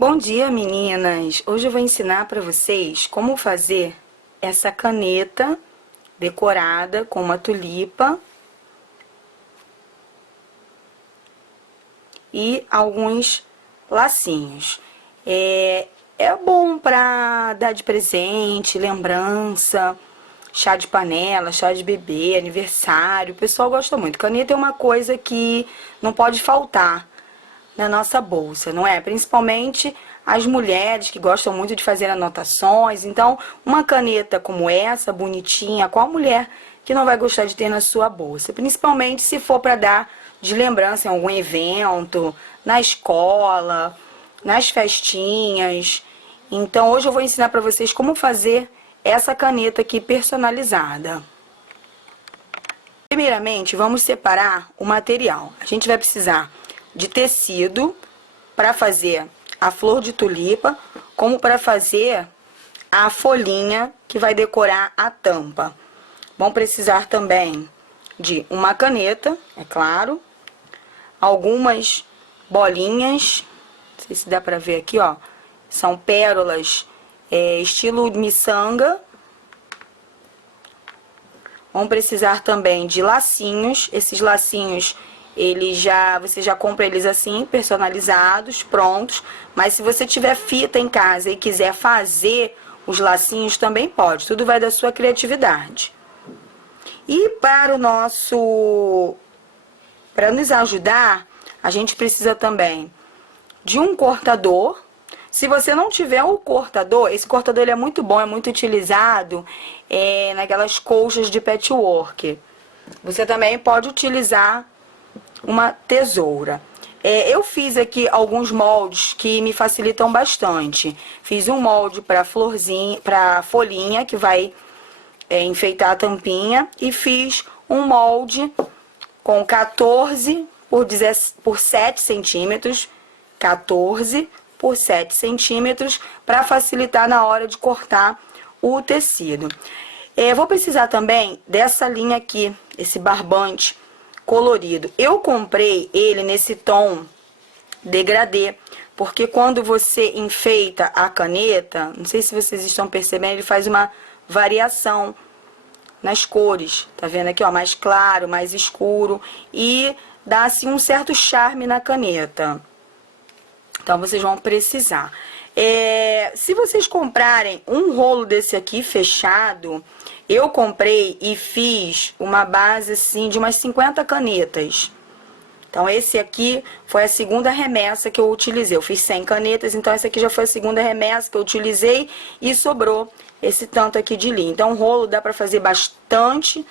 Bom dia, meninas! Hoje eu vou ensinar para vocês como fazer essa caneta decorada com uma tulipa e alguns lacinhos. É bom para dar de presente, lembrança, chá de panela, chá de bebê, aniversário. O pessoal gosta muito. Caneta é uma coisa que não pode faltar na nossa bolsa, não é? Principalmente as mulheres que gostam muito de fazer anotações. Então, uma caneta como essa, bonitinha, qual mulher que não vai gostar de ter na sua bolsa? Principalmente se for para dar de lembrança em algum evento, na escola, nas festinhas. Então, hoje eu vou ensinar para vocês como fazer essa caneta aqui personalizada. Primeiramente, vamos separar o material. A gente vai precisar de tecido para fazer a flor de tulipa, como para fazer a folhinha que vai decorar a tampa. Vão precisar também de uma caneta, é claro, algumas bolinhas, não sei se dá para ver aqui, ó, são pérolas estilo miçanga. Vão precisar também de lacinhos. Esses lacinhos, você já compra eles assim, personalizados, prontos. Mas se você tiver fita em casa e quiser fazer os lacinhos, também pode. Tudo vai da sua criatividade. E para nos ajudar, a gente precisa também de um cortador. Se você não tiver o cortador, esse cortador ele é muito bom, é muito utilizado naquelas colchas de patchwork. Você também pode utilizar uma tesoura. Eu fiz aqui alguns moldes que me facilitam bastante. Fiz um molde para florzinha, para folhinha, que vai enfeitar a tampinha. E fiz um molde com 14 por 7 centímetros. 14 por 7 centímetros, para facilitar na hora de cortar o tecido. Vou precisar também dessa linha aqui, esse barbante colorido. Eu comprei ele nesse tom degradê, porque quando você enfeita a caneta, não sei se vocês estão percebendo, ele faz uma variação nas cores. Tá vendo aqui, ó, mais claro, mais escuro, e dá assim um certo charme na caneta. Então, vocês vão precisar. Se vocês comprarem um rolo desse aqui fechado, eu comprei e fiz uma base assim de umas 50 canetas. Então, esse aqui foi a segunda remessa que eu utilizei. Eu fiz 100 canetas, então essa aqui já foi a segunda remessa que eu utilizei e sobrou esse tanto aqui de linha. Então, o rolo dá para fazer bastante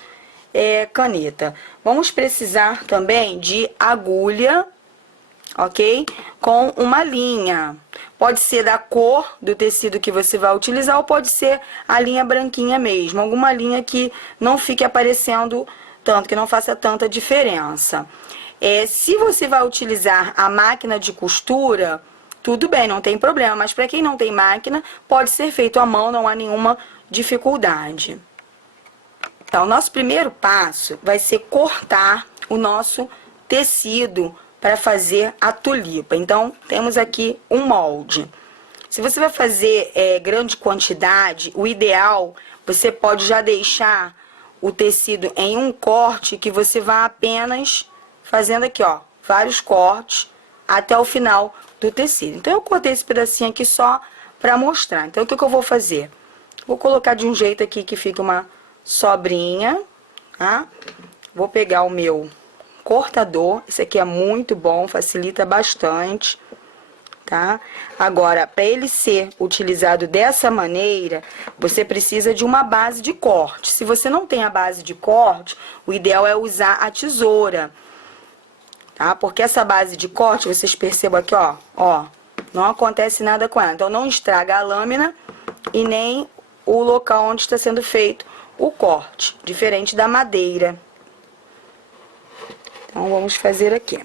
caneta. Vamos precisar também de agulha, ok? Com uma linha. Pode ser da cor do tecido que você vai utilizar ou pode ser a linha branquinha mesmo. Alguma linha que não fique aparecendo tanto, que não faça tanta diferença. Se você vai utilizar a máquina de costura, tudo bem, não tem problema. Mas para quem não tem máquina, pode ser feito à mão, não há nenhuma dificuldade. Então, nosso primeiro passo vai ser cortar o nosso tecido para fazer a tulipa. Então, temos aqui um molde. Se você vai fazer grande quantidade, o ideal, você pode já deixar o tecido em um corte que você vai apenas fazendo aqui, ó, vários cortes até o final do tecido. Então, eu cortei esse pedacinho aqui só para mostrar. Então, o que eu vou fazer? Vou colocar de um jeito aqui que fica uma sobrinha, tá? Vou pegar o meu cortador, esse aqui é muito bom, facilita bastante, tá? Agora, para ele ser utilizado dessa maneira, você precisa de uma base de corte. Se você não tem a base de corte, o ideal é usar a tesoura, tá? Porque essa base de corte, vocês percebam aqui, ó, não acontece nada com ela. Então, não estraga a lâmina e nem o local onde está sendo feito o corte, diferente da madeira. Então, vamos fazer aqui.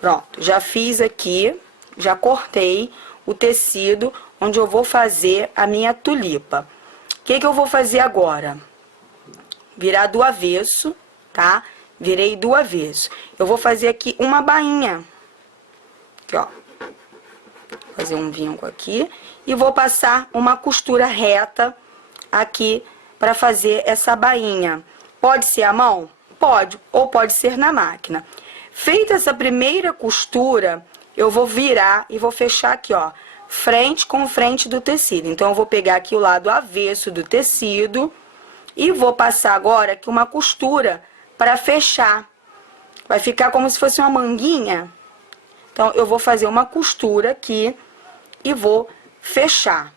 Pronto, já fiz aqui, já cortei o tecido onde eu vou fazer a minha tulipa. O que eu vou fazer agora? Virar do avesso, tá? Virei do avesso. Eu vou fazer aqui uma bainha. Aqui, ó. fazer um vinco aqui e vou passar uma costura reta aqui para fazer essa bainha. Pode ser à mão? Pode, ou pode ser na máquina. Feita essa primeira costura, eu vou virar e vou fechar aqui, ó, frente com frente do tecido. Então, eu vou pegar aqui o lado avesso do tecido e vou passar agora aqui uma costura para fechar. Vai ficar como se fosse uma manguinha. Então, eu vou fazer uma costura aqui e vou fechar,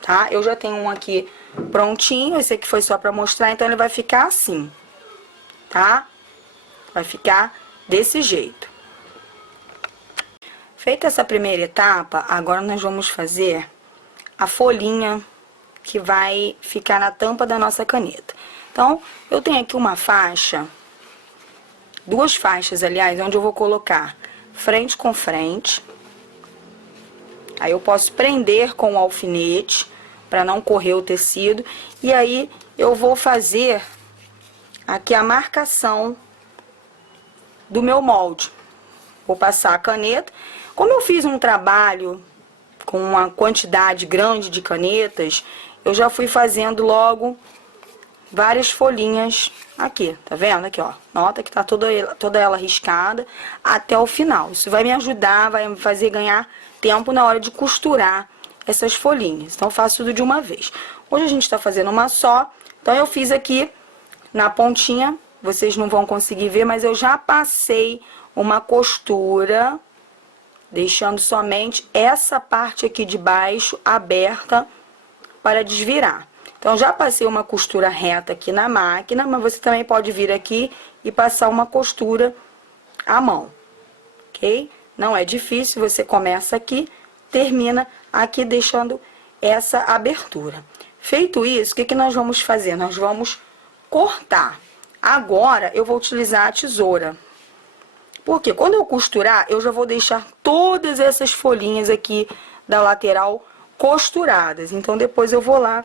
tá? Eu já tenho um aqui prontinho, esse aqui foi só para mostrar, então ele vai ficar assim, tá? Vai ficar desse jeito. Feita essa primeira etapa, agora nós vamos fazer a folhinha que vai ficar na tampa da nossa caneta. Então, eu tenho aqui uma faixa, duas faixas, aliás, onde eu vou colocar frente com frente. Aí eu posso prender com o alfinete para não correr o tecido. E aí eu vou fazer aqui a marcação do meu molde. Vou passar a caneta. Como eu fiz um trabalho com uma quantidade grande de canetas, eu já fui fazendo logo várias folhinhas aqui, tá vendo? Aqui, ó, nota que tá toda ela riscada até o final. Isso vai me ajudar, vai me fazer ganhar tempo na hora de costurar essas folhinhas. Então, eu faço tudo de uma vez. Hoje a gente tá fazendo uma só, então eu fiz aqui na pontinha, vocês não vão conseguir ver, mas eu já passei uma costura, deixando somente essa parte aqui de baixo aberta para desvirar. Então, já passei uma costura reta aqui na máquina, mas você também pode vir aqui e passar uma costura à mão, ok? Não é difícil, você começa aqui, termina aqui deixando essa abertura. Feito isso, o que nós vamos fazer? Nós vamos cortar. Agora, eu vou utilizar a tesoura. Porque quando eu costurar, eu já vou deixar todas essas folhinhas aqui da lateral costuradas. Então, depois eu vou lá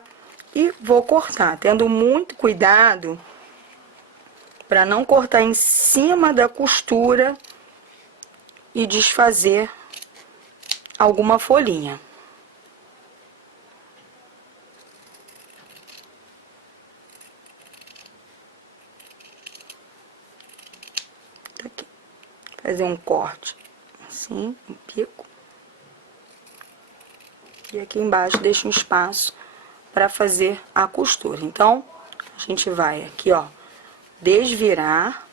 e vou cortar, tendo muito cuidado para não cortar em cima da costura e desfazer alguma folhinha. Aqui. Fazer um corte assim, um pico. E aqui embaixo deixa um espaço para fazer a costura. Então, a gente vai aqui, ó, desvirar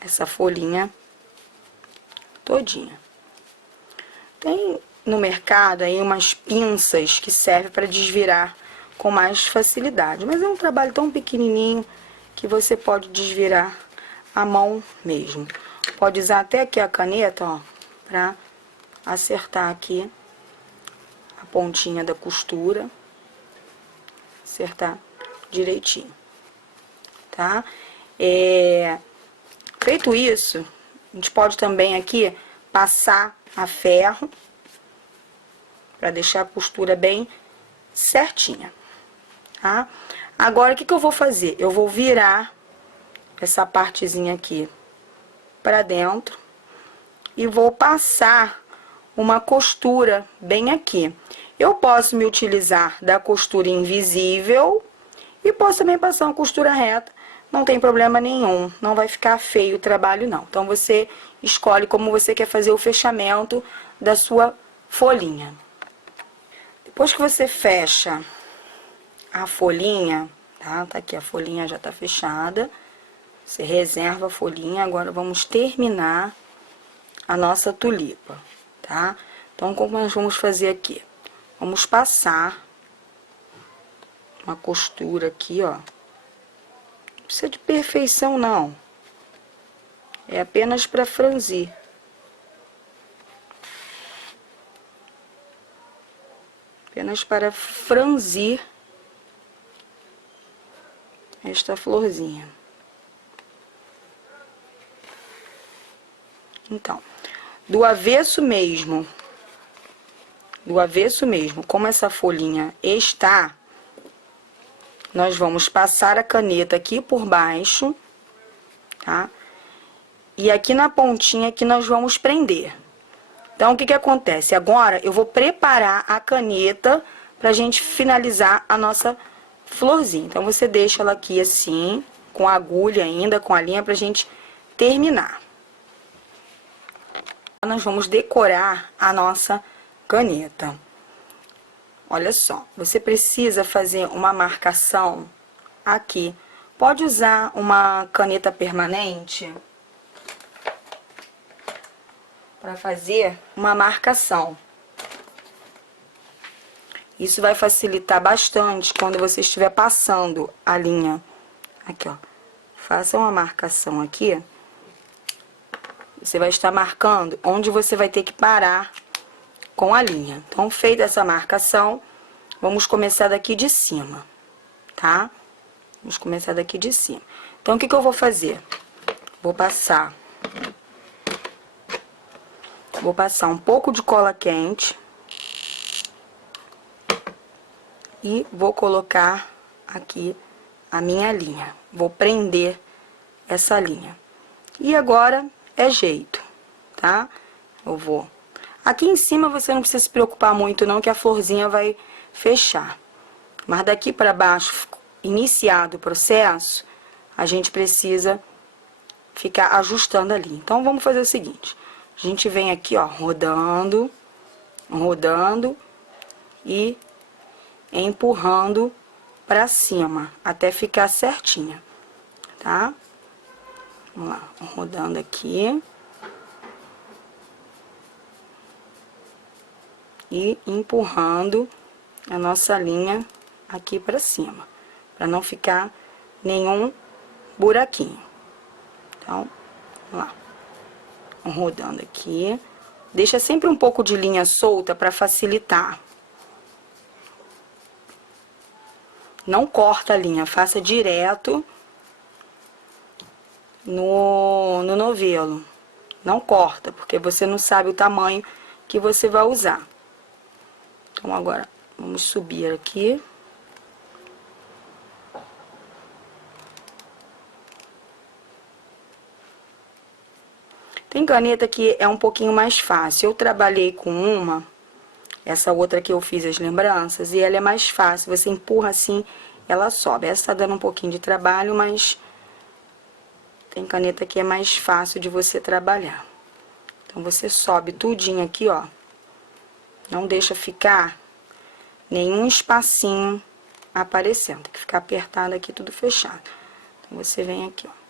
essa folhinha todinha. Tem no mercado aí umas pinças que servem para desvirar com mais facilidade, mas é um trabalho tão pequenininho que você pode desvirar a mão mesmo. Pode usar até aqui a caneta, ó, para acertar aqui a pontinha da costura, acertar direitinho, tá? Feito isso, a gente pode também aqui passar a ferro para deixar a costura bem certinha, tá? Agora, o que eu vou fazer? Eu vou virar essa partezinha aqui para dentro e vou passar uma costura bem aqui. Eu posso me utilizar da costura invisível e posso também passar uma costura reta, não tem problema nenhum, não vai ficar feio o trabalho não. Então, você escolhe como você quer fazer o fechamento da sua folhinha. Depois que você fecha a folhinha, tá? Tá aqui, a folhinha já tá fechada. Você reserva a folhinha, agora vamos terminar a nossa tulipa, tá? Então, como nós vamos fazer aqui? Vamos passar uma costura aqui, ó. Não precisa de perfeição, não. É apenas para franzir. Apenas para franzir esta florzinha. Então, do avesso mesmo, como essa folhinha está, nós vamos passar a caneta aqui por baixo, tá? E aqui na pontinha que nós vamos prender. Então, o que que acontece? Agora, eu vou preparar a caneta pra gente finalizar a nossa florzinha. Então, você deixa ela aqui assim, com a agulha ainda, com a linha, pra gente terminar. Nós vamos decorar a nossa caneta. Olha só, você precisa fazer uma marcação aqui. Pode usar uma caneta permanente para fazer uma marcação. Isso vai facilitar bastante quando você estiver passando a linha. Aqui, ó. Faça uma marcação aqui. Você vai estar marcando onde você vai ter que parar com a linha. Então, feita essa marcação, vamos começar daqui de cima, tá? Vamos começar daqui de cima. Então, o que que eu vou fazer? Vou passar um pouco de cola quente e vou colocar aqui a minha linha. Vou prender essa linha. E agora é jeito, tá? Eu vou... Aqui em cima você não precisa se preocupar muito não, que a florzinha vai fechar. Mas daqui para baixo, iniciado o processo, a gente precisa ficar ajustando ali. Então, vamos fazer o seguinte. A gente vem aqui, ó, rodando, rodando e empurrando pra cima, até ficar certinha, tá? Vamos lá, rodando aqui. E empurrando a nossa linha aqui pra cima, pra não ficar nenhum buraquinho. Então, vamos lá. Rodando aqui. Deixa sempre um pouco de linha solta pra facilitar. Não corta a linha, faça direto no novelo. Não corta, porque você não sabe o tamanho que você vai usar. Então, agora, vamos subir aqui. Tem caneta que é um pouquinho mais fácil. Eu trabalhei com uma, essa outra que eu fiz as lembranças, e ela é mais fácil. Você empurra assim, ela sobe. Essa tá dando um pouquinho de trabalho, mas tem caneta que é mais fácil de você trabalhar. Então, você sobe tudinho aqui, ó. Não deixa ficar nenhum espacinho aparecendo. Tem que ficar apertado aqui, tudo fechado. Então, você vem aqui, ó.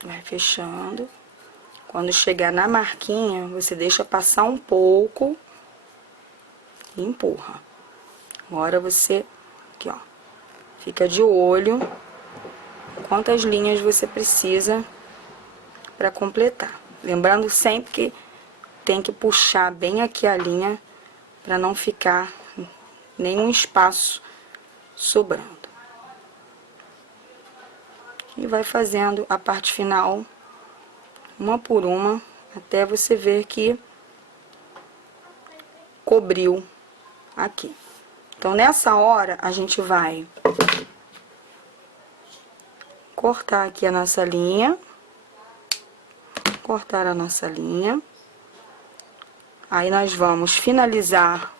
Vai fechando. Quando chegar na marquinha, você deixa passar um pouco e empurra. Agora você, aqui ó, fica de olho quantas linhas você precisa para completar. Lembrando sempre que tem que puxar bem aqui a linha para não ficar nenhum espaço sobrando. E vai fazendo a parte final, uma por uma, até você ver que cobriu aqui. Então, nessa hora, a gente vai cortar aqui a nossa linha. Cortar a nossa linha. Aí, nós vamos finalizar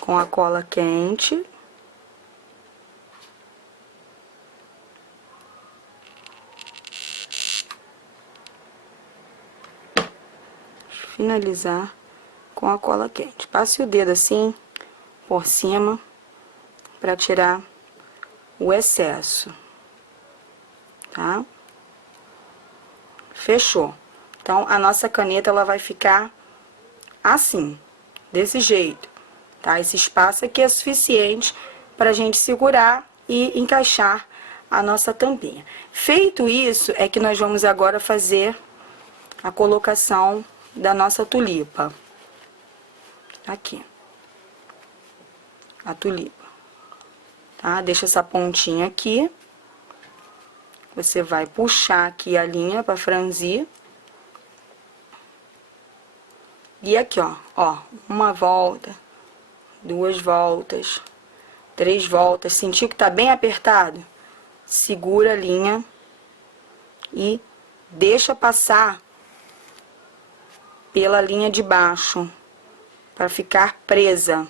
com a cola quente. Finalizar com a cola quente. Passe o dedo assim, por cima, para tirar o excesso, tá? Fechou. Então, a nossa caneta, ela vai ficar assim, desse jeito, tá? Esse espaço aqui é suficiente pra gente segurar e encaixar a nossa tampinha. Feito isso, é que nós vamos agora fazer a colocação da nossa tulipa. Aqui. a tulipa, tá? Deixa essa pontinha aqui. Você vai puxar aqui a linha pra franzir. E aqui, ó, uma volta, 2 voltas, 3 voltas. Sentiu que tá bem apertado? Segura a linha e deixa passar pela linha de baixo, para ficar presa.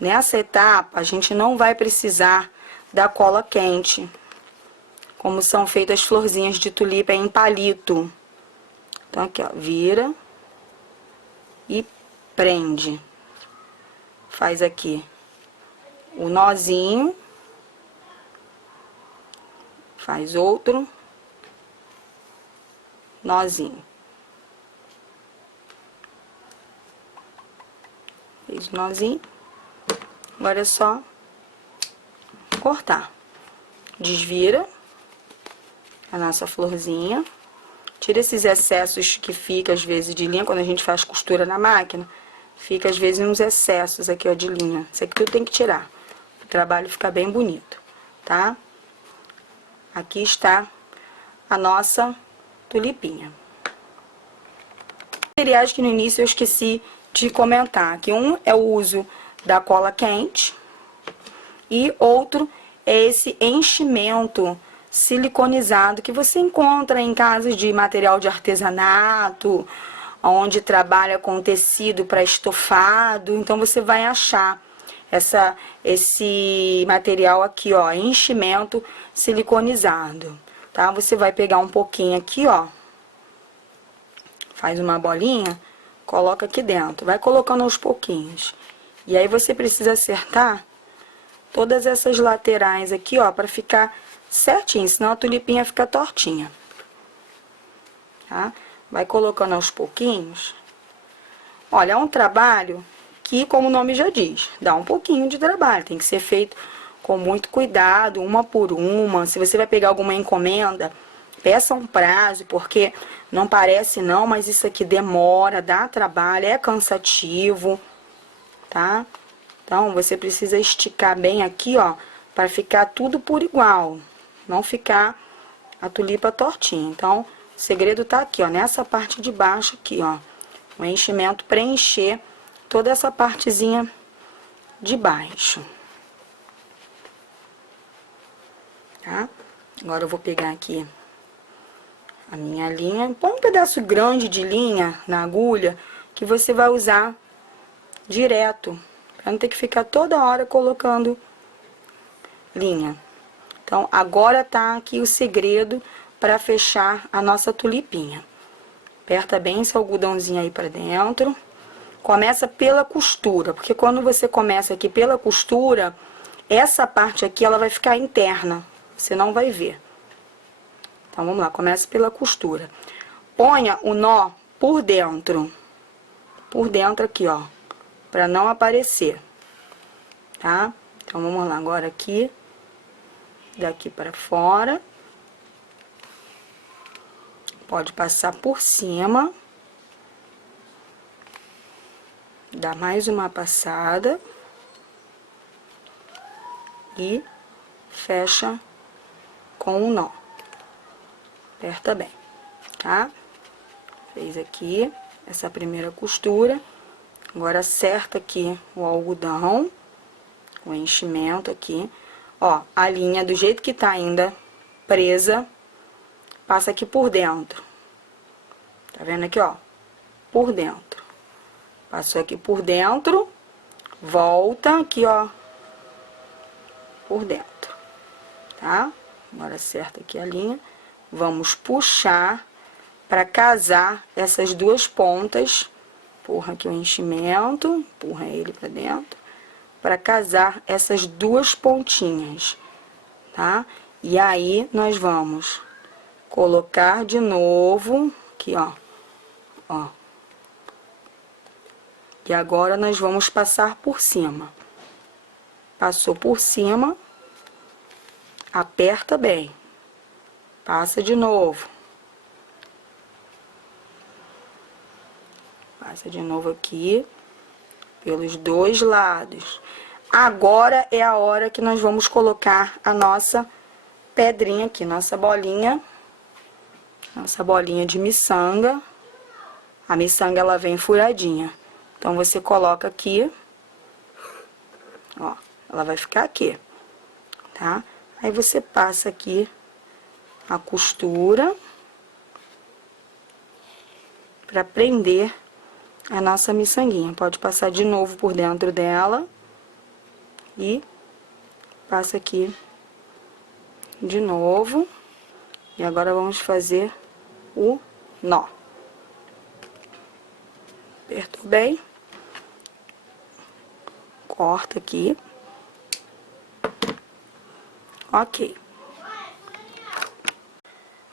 Nessa etapa, a gente não vai precisar da cola quente, como são feitas as florzinhas de tulipa em palito. Então, aqui, ó, vira e prende. Faz aqui o nozinho, faz outro nozinho. Fez o nozinho. Agora é só cortar. Desvira a nossa florzinha. Tira esses excessos que fica às vezes de linha, quando a gente faz costura na máquina. Fica às vezes uns excessos aqui, ó, de linha. Isso aqui tudo tem que tirar. O trabalho fica bem bonito, tá? Aqui está a nossa tulipinha. Materiais que no início eu esqueci de comentar. Que um é o uso da cola quente e outro é esse enchimento siliconizado que você encontra em casas de material de artesanato, onde trabalha com tecido para estofado. Então você vai achar esse material aqui, ó, enchimento siliconizado, tá? Você vai pegar um pouquinho aqui, ó, faz uma bolinha, coloca aqui dentro, vai colocando aos pouquinhos. E aí você precisa acertar todas essas laterais aqui, ó, para ficar certinho, senão a tulipinha fica tortinha, tá? Vai colocando aos pouquinhos. Olha, é um trabalho que, como o nome já diz, dá um pouquinho de trabalho, tem que ser feito com muito cuidado, uma por uma. Se você vai pegar alguma encomenda, peça um prazo, porque não parece não, mas isso aqui demora, dá trabalho, é cansativo, tá? Então, você precisa esticar bem aqui, ó, para ficar tudo por igual, não ficar a tulipa tortinha. Então, o segredo tá aqui, ó, nessa parte de baixo aqui, ó, o enchimento, preencher toda essa partezinha de baixo, tá? Agora eu vou pegar aqui a minha linha, põe um pedaço grande de linha na agulha, que você vai usar direto, pra não ter que ficar toda hora colocando linha. Então, agora tá aqui o segredo para fechar a nossa tulipinha. Aperta bem esse algodãozinho aí pra dentro. Começa pela costura, porque quando você começa aqui pela costura, essa parte aqui, ela vai ficar interna, você não vai ver. Então, vamos lá, começa pela costura. Ponha o nó por dentro aqui, ó, pra não aparecer, tá? Então, vamos lá, agora aqui, daqui pra fora. Pode passar por cima. Dá mais uma passada. E fecha com o nó. Aperta bem, tá? Fez aqui essa primeira costura. Agora, acerta aqui o algodão, o enchimento aqui. Ó, a linha do jeito que tá ainda presa, passa aqui por dentro. Tá vendo aqui, ó? Por dentro. Passou aqui por dentro, volta aqui, ó, por dentro, tá? Agora acerta aqui a linha. Vamos puxar para casar essas duas pontas. Empurra aqui o enchimento, empurra ele para dentro, para casar essas duas pontinhas, tá? E aí, nós vamos colocar de novo, aqui, ó, ó. E agora, nós vamos passar por cima. Passou por cima, aperta bem. Passa de novo. Passa de novo aqui, pelos dois lados. Agora é a hora que nós vamos colocar a nossa pedrinha aqui, nossa bolinha de miçanga. A miçanga, ela vem furadinha. Então, você coloca aqui, ó, ela vai ficar aqui, tá? Aí, você passa aqui a costura pra prender a nossa miçanguinha. Pode passar de novo por dentro dela e passa aqui de novo. E agora, vamos fazer o nó. Apertou bem. Corta aqui. Ok.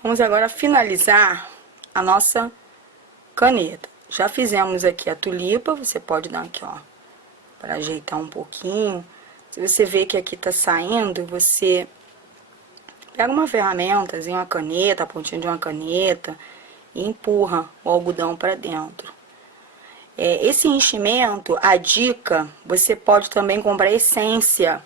Vamos agora finalizar a nossa caneta. Já fizemos aqui a tulipa, você pode dar aqui, ó, para ajeitar um pouquinho. Se você vê que aqui tá saindo, você pega uma ferramentazinha, uma caneta, a pontinha de uma caneta e empurra o algodão para dentro. Esse enchimento, a dica, você pode também comprar essência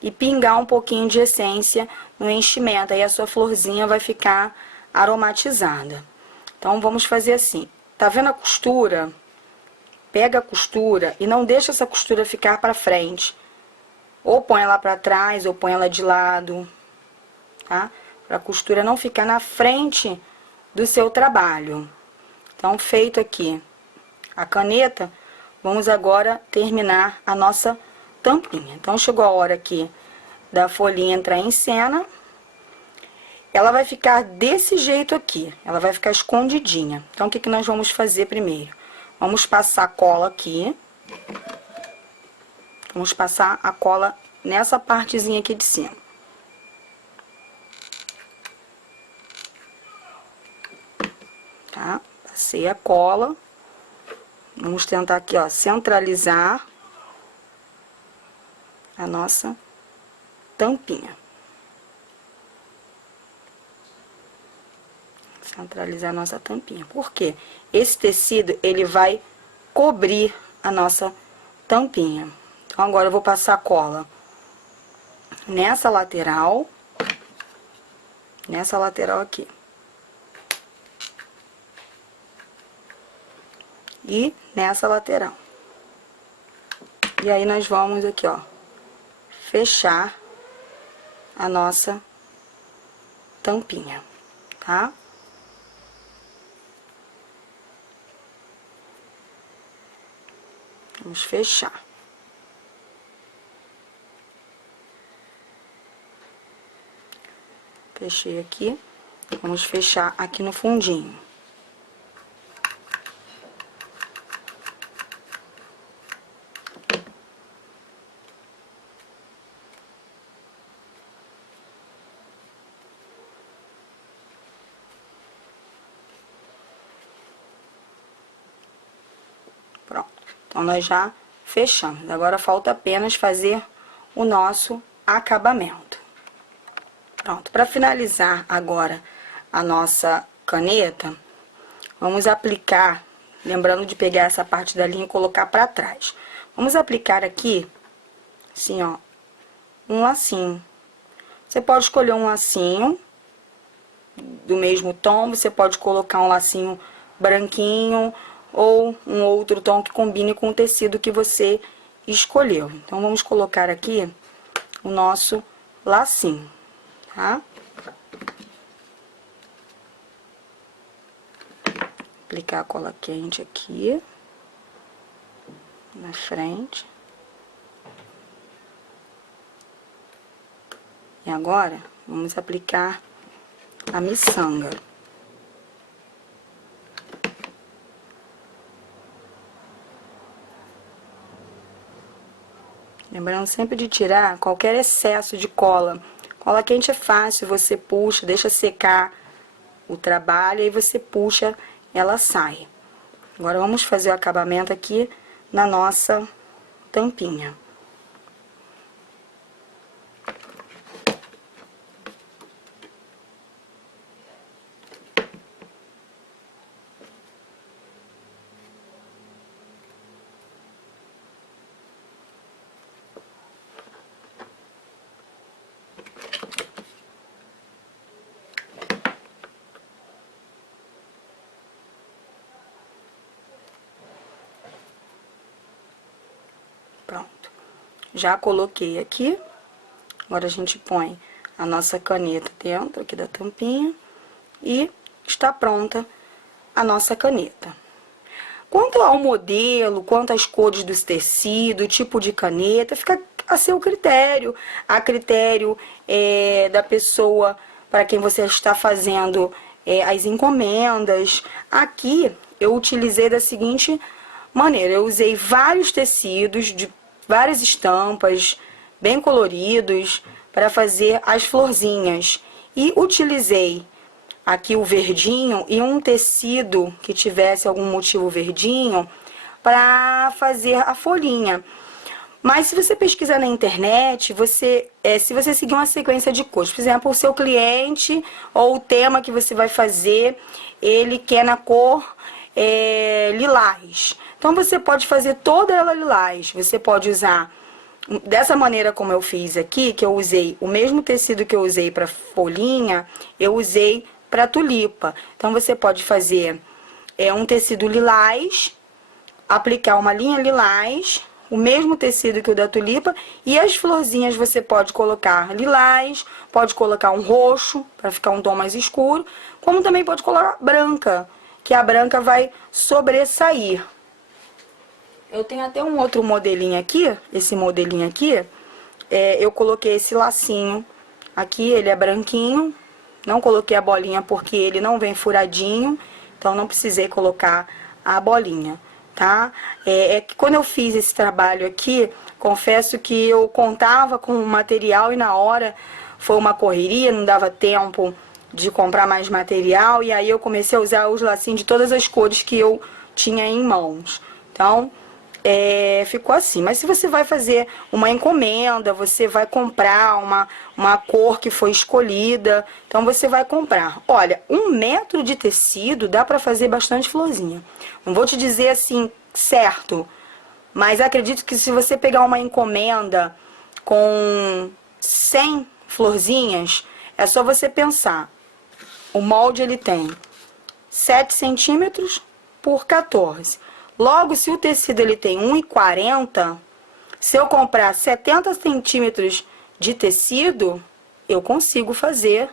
e pingar um pouquinho de essência no enchimento, aí a sua florzinha vai ficar aromatizada. Então, vamos fazer assim. Tá vendo a costura? Pega a costura e não deixa essa costura ficar para frente. Ou põe ela para trás, ou põe ela de lado, tá? Para a costura não ficar na frente do seu trabalho. Então, feito aqui a caneta, vamos agora terminar a nossa tampinha. Então, chegou a hora aqui da folhinha entrar em cena. Ela vai ficar desse jeito aqui, ela vai ficar escondidinha. Então, o que nós vamos fazer primeiro? Vamos passar cola aqui. Vamos passar a cola nessa partezinha aqui de cima. Tá? Passei a cola. Vamos tentar aqui, ó, centralizar a nossa tampinha. Centralizar a nossa tampinha. Por quê? Esse tecido, ele vai cobrir a nossa tampinha. Então, agora eu vou passar a cola nessa lateral aqui. E nessa lateral. E aí, nós vamos aqui, ó, fechar a nossa tampinha, tá? Vamos fechar. Fechei aqui. Vamos fechar aqui no fundinho. Pronto. Então, nós já fechamos. Agora, falta apenas fazer o nosso acabamento. Pronto. Para finalizar agora a nossa caneta, vamos aplicar, lembrando de pegar essa parte da linha e colocar para trás. Vamos aplicar aqui, assim, ó, um lacinho. Você pode escolher um lacinho do mesmo tom, você pode colocar um lacinho branquinho ou um outro tom que combine com o tecido que você escolheu. Então, vamos colocar aqui o nosso lacinho, tá? Aplicar a cola quente aqui na frente. E agora, vamos aplicar a miçanga. Lembrando sempre de tirar qualquer excesso de cola. Cola quente é fácil, você puxa, deixa secar o trabalho, aí você puxa, ela sai. Agora, vamos fazer o acabamento aqui na nossa tampinha. Pronto. Já coloquei aqui. Agora a gente põe a nossa caneta dentro aqui da tampinha e está pronta a nossa caneta. Quanto ao modelo, quanto às cores dos tecidos, tipo de caneta, fica a seu critério, a critério da pessoa para quem você está fazendo as encomendas. Aqui eu utilizei da seguinte maneira, eu usei vários tecidos de várias estampas, bem coloridos, para fazer as florzinhas. E utilizei aqui o verdinho e um tecido que tivesse algum motivo verdinho para fazer a folhinha. Mas se você pesquisar na internet, se você seguir uma sequência de cores, por exemplo, o seu cliente ou o tema que você vai fazer, ele quer na cor lilás. Então você pode fazer toda ela lilás. Você pode usar dessa maneira como eu fiz aqui, que eu usei o mesmo tecido que eu usei para folhinha, eu usei para tulipa. Então você pode fazer um tecido lilás, aplicar uma linha lilás, o mesmo tecido que o da tulipa, e as florzinhas você pode colocar lilás, pode colocar um roxo para ficar um tom mais escuro, como também pode colocar branca, que a branca vai sobressair. Eu tenho até um outro modelinho aqui, esse modelinho aqui, eu coloquei esse lacinho aqui, ele é branquinho, não coloquei a bolinha porque ele não vem furadinho, então não precisei colocar a bolinha, tá? Que quando eu fiz esse trabalho aqui, confesso que eu contava com o material e na hora foi uma correria, não dava tempo de comprar mais material, e aí eu comecei a usar os lacinhos de todas as cores que eu tinha em mãos. Então, ficou assim. Mas se você vai fazer uma encomenda, você vai comprar uma cor que foi escolhida, então você vai comprar. Olha, 1 metro de tecido dá para fazer bastante florzinha. Não vou te dizer assim, certo, mas acredito que se você pegar uma encomenda com 100 florzinhas, é só você pensar. O molde ele tem 7 centímetros por 14. Logo, se o tecido ele tem 1,40, se eu comprar 70 centímetros de tecido, eu consigo fazer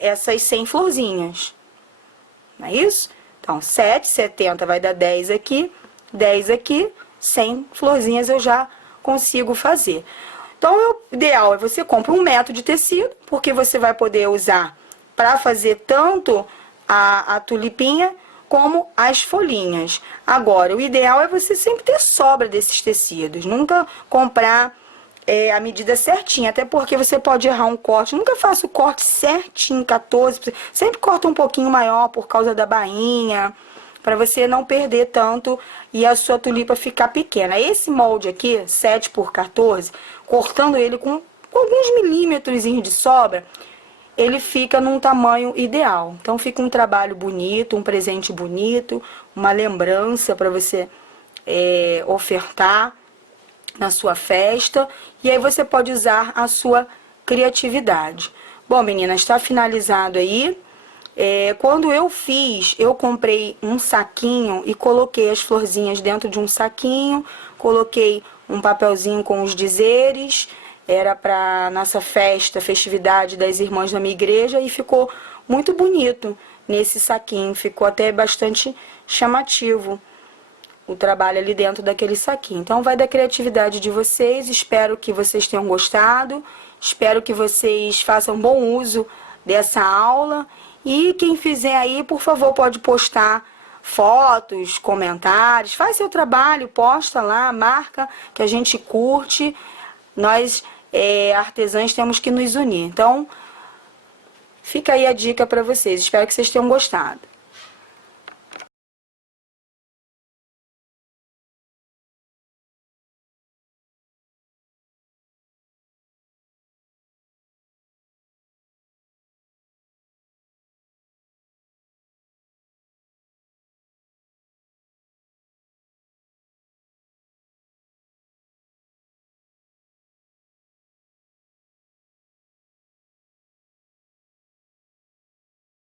essas 100 florzinhas. Não é isso? Então, 7, 70 vai dar 10 aqui, 10 aqui, 100 florzinhas eu já consigo fazer. Então, o ideal é você comprar 1 metro de tecido, porque você vai poder usar para fazer tanto a tulipinha como as folhinhas. Agora, o ideal é você sempre ter sobra desses tecidos, nunca comprar a medida certinha, até porque você pode errar um corte. Nunca faço o corte certinho, 14, sempre corta um pouquinho maior por causa da bainha, para você não perder tanto e a sua tulipa ficar pequena. Esse molde aqui, 7 por 14, cortando ele com alguns milímetros de sobra, ele fica num tamanho ideal. Então fica um trabalho bonito, um presente bonito, uma lembrança para você ofertar na sua festa. E aí você pode usar a sua criatividade. Bom, meninas, está finalizado aí. Quando eu fiz, eu comprei um saquinho e coloquei as florzinhas dentro de um saquinho, coloquei um papelzinho com os dizeres. Era para nossa festividade das irmãs da minha igreja, e ficou muito bonito nesse saquinho. Ficou até bastante chamativo o trabalho ali dentro daquele saquinho. Então, vai da criatividade de vocês. Espero que vocês tenham gostado. Espero que vocês façam bom uso dessa aula. E quem fizer aí, por favor, pode postar fotos, comentários. Faz seu trabalho, posta lá, marca, que a gente curte. Nós artesãs temos que nos unir. Então, fica aí a dica para vocês. Espero que vocês tenham gostado.